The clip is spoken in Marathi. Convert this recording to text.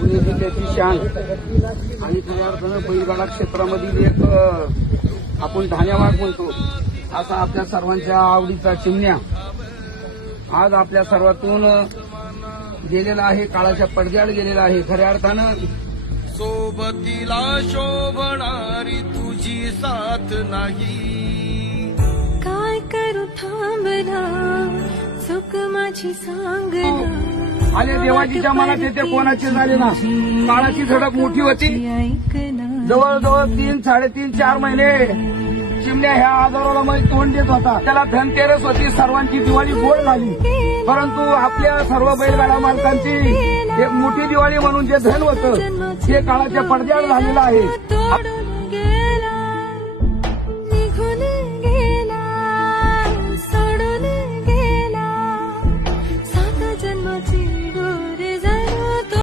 पुणे जिल्ह्याची शान आणि खऱ्या अर्थानं बैलगाडा क्षेत्रामधील एक आपण धान्यवाद म्हणतो असा आपल्या सर्वांच्या आवडीचा चिमण्या आज आपल्या सर्वातून गेलेला आहे, काळाच्या पडद्याआड गेलेला आहे. खऱ्या अर्थानं सोबतीला शोभणारी तुझी साथ नाही, काय करू थांबला चूक माझी सांगना. आले देवाजीच्या मनात येते कोणाचे झाले ना. काळाची झडप मोठी होती. जवळजवळ 3, 3.5, 4 महिने चिमण्या ह्या आजाराला मध्ये तोंड देत होता. त्याला धनतेरस होती, सर्वांची दिवाळी गोड झाली. परंतु आपल्या सर्व बैलगाडा मालकांची एक मोठी दिवाळी म्हणून जे धन होतं ते काळाच्या पडद्याआड झालेलं आहे.